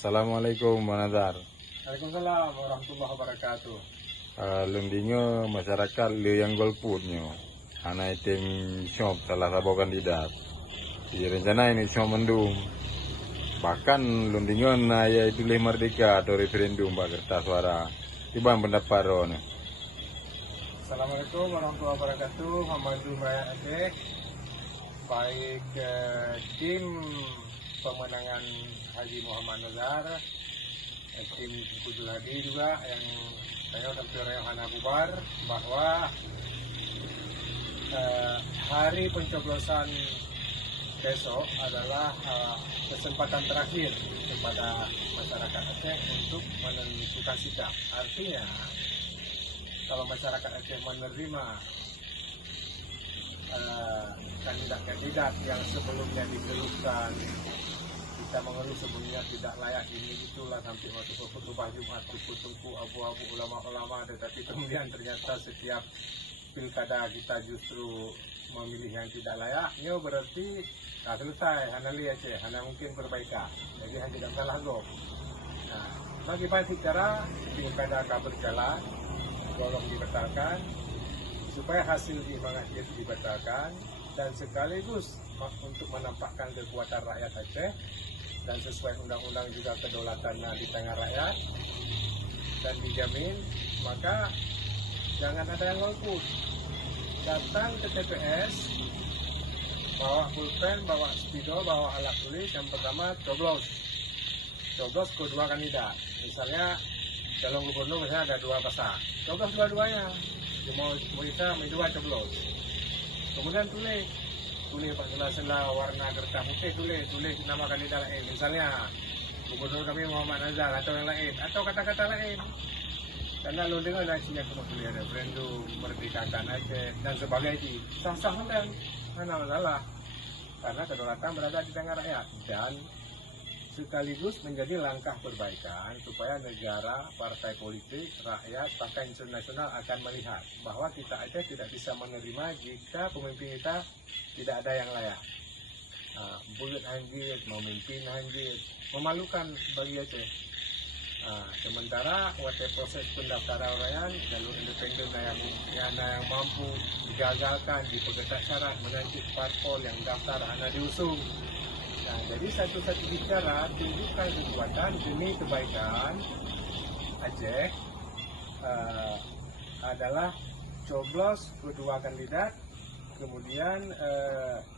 Assalamualaikum Manazar. Waalaikumsalam warahmatullahi wabarakatuh. Lundingo masyarakat lu yang golputnya. Anak item shop salah satu kandidat. Di rencana ini shop mendung. Bahkan lundingo na ya itu leh merdeka atau referendum bak kertas suara. Tiba pendapat ron. Assalamualaikum warahmatullahi wabarakatuh. Muhammadu Raya Aceh. Baik tim pemenangan Haji Muhammad Nazar, tim Kudul Hadi juga yang saya dan Saudara Hana Bubar bahwa hari pencoblosan besok adalah kesempatan terakhir kepada masyarakat Aceh untuk menentukan sikap. Artinya kalau masyarakat Aceh menerima kandidat-kandidat yang sebelumnya dikeluhkan, kita mengeluh sebelumnya tidak layak ini itulah sampai waktu khutbah Jumat tungku abu-abu ulama-ulama, tetapi kemudian ternyata setiap pilkada kita justru memilih yang tidak layak, ya berarti tak selesai, hanya lihat Aceh, hanya mungkin perbaikan, jadi hanya tidak salah go. Nah, bagi cara pilkada akan berjalan, tolong dibatalkan supaya hasil diimbangkan itu dibatalkan, dan sekaligus untuk menampakkan kekuatan rakyat Aceh dan sesuai undang-undang juga kedaulatannya di tengah rakyat dan dijamin, maka jangan ada yang golput. Datang ke TPS, bawa pulpen, bawa spidol, bawa alat tulis. Yang pertama coblos kedua kandidat. Misalnya calon gubernur misalnya ada dua pasang, coblos dua-duanya. Mau bisa dua coblos. Kemudian tulis Pak sela-sela warna kertas putih, tulis nama kandidat lain. Misalnya gubernur kami Muhammad Nazar atau yang lain, atau kata-kata lain. Karena lo dengar nasinya kemudian ada referendum merdekakan Aceh dan sebagainya, sah-sah dan mana masalah, karena kedaulatan berada di tengah rakyat dan sekaligus menjadi langkah perbaikan supaya negara, partai politik, rakyat, bahkan internasional akan melihat bahwa kita Aceh tidak bisa menerima jika pemimpin kita tidak ada yang layak. Bulat hanjit, memimpin hanjit, memalukan bagi Aceh. Sementara waktu proses pendaftaran rakyat, jalur independen yang mampu digagalkan, diperketat syarat, menanti parpol yang daftar hanya diusung. Nah, jadi satu-satu bicara tunjukkan kekuatan demi kebaikan Aceh adalah coblos kedua kandidat, kemudian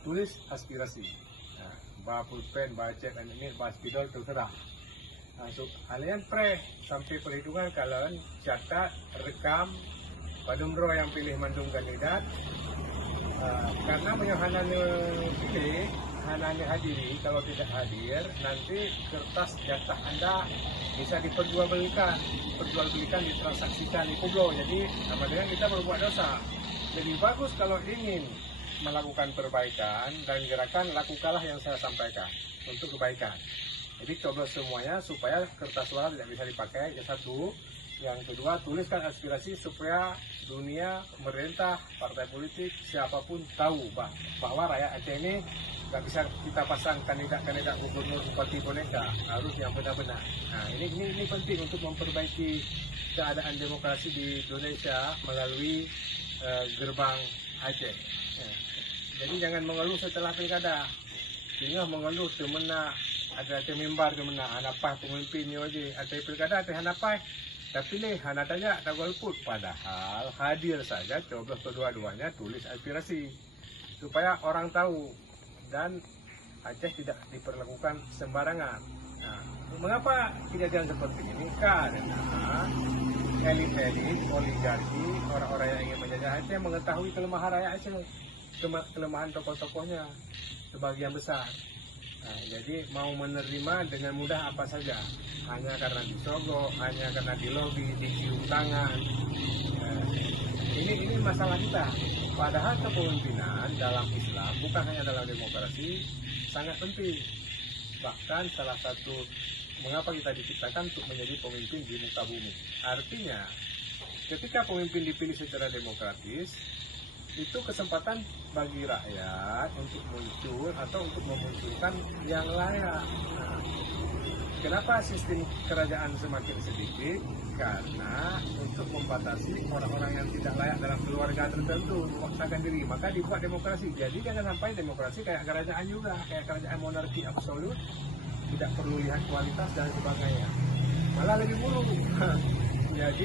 tulis aspirasi. Nah, bawa pulpen, bawa cek, dan ini bawa spidol terserah. Masuk kalian sampai perhitungan kalian catat, rekam padumro yang pilih mandung kandidat, karena hanya pilih hanya hadiri. Kalau tidak hadir, nanti kertas jatah Anda bisa diperjualbelikan, ditransaksikan di Kublo. Jadi sama dengan kita berbuat dosa. Lebih bagus kalau ingin melakukan perbaikan dan gerakan, lakukanlah yang saya sampaikan untuk kebaikan. Jadi coblos semuanya supaya kertas suara tidak bisa dipakai, yang satu. Yang kedua, tuliskan aspirasi supaya dunia, pemerintah, partai politik, siapapun tahu bahwa rakyat Aceh ini nggak bisa kita pasang kandidat gubernur, bupati, boneka, harus yang benar-benar. Nah, ini penting untuk memperbaiki keadaan demokrasi di Indonesia melalui gerbang Aceh. Jadi jangan mengeluh setelah pilkada, tinggal mengeluh semena ada mimbar semena, apa pemimpinnya aja, ada pilkada ada apa. Tapi nih, hana tanya tak golput, padahal hadir saja coblos kedua-duanya, tulis aspirasi supaya orang tahu dan Aceh tidak diperlakukan sembarangan. Nah, mengapa kejadian seperti ini? Karena elit-elit, oligarki, orang-orang yang ingin menjajah Aceh mengetahui kelemahan rakyat Aceh, kelemahan tokoh-tokohnya sebagian besar. Nah, jadi mau menerima dengan mudah apa saja, hanya karena disogok, hanya karena dilobi, dicium tangan. Ini masalah kita. Padahal kepemimpinan dalam Islam, bukan hanya dalam demokrasi, sangat penting. Bahkan salah satu mengapa kita diciptakan untuk menjadi pemimpin di muka bumi. Artinya, ketika pemimpin dipilih secara demokratis, itu kesempatan bagi rakyat untuk muncul atau untuk memunculkan yang layak. Nah, Kenapa sistem kerajaan semakin sedikit? Karena untuk membatasi orang-orang yang tidak layak dalam keluarga tertentu memaksakan diri, maka dibuat demokrasi. Jadi jangan sampai demokrasi kayak kerajaan juga, kayak kerajaan monarki absolut, tidak perlu lihat kualitas dan sebagainya, malah lebih buruk. Jadi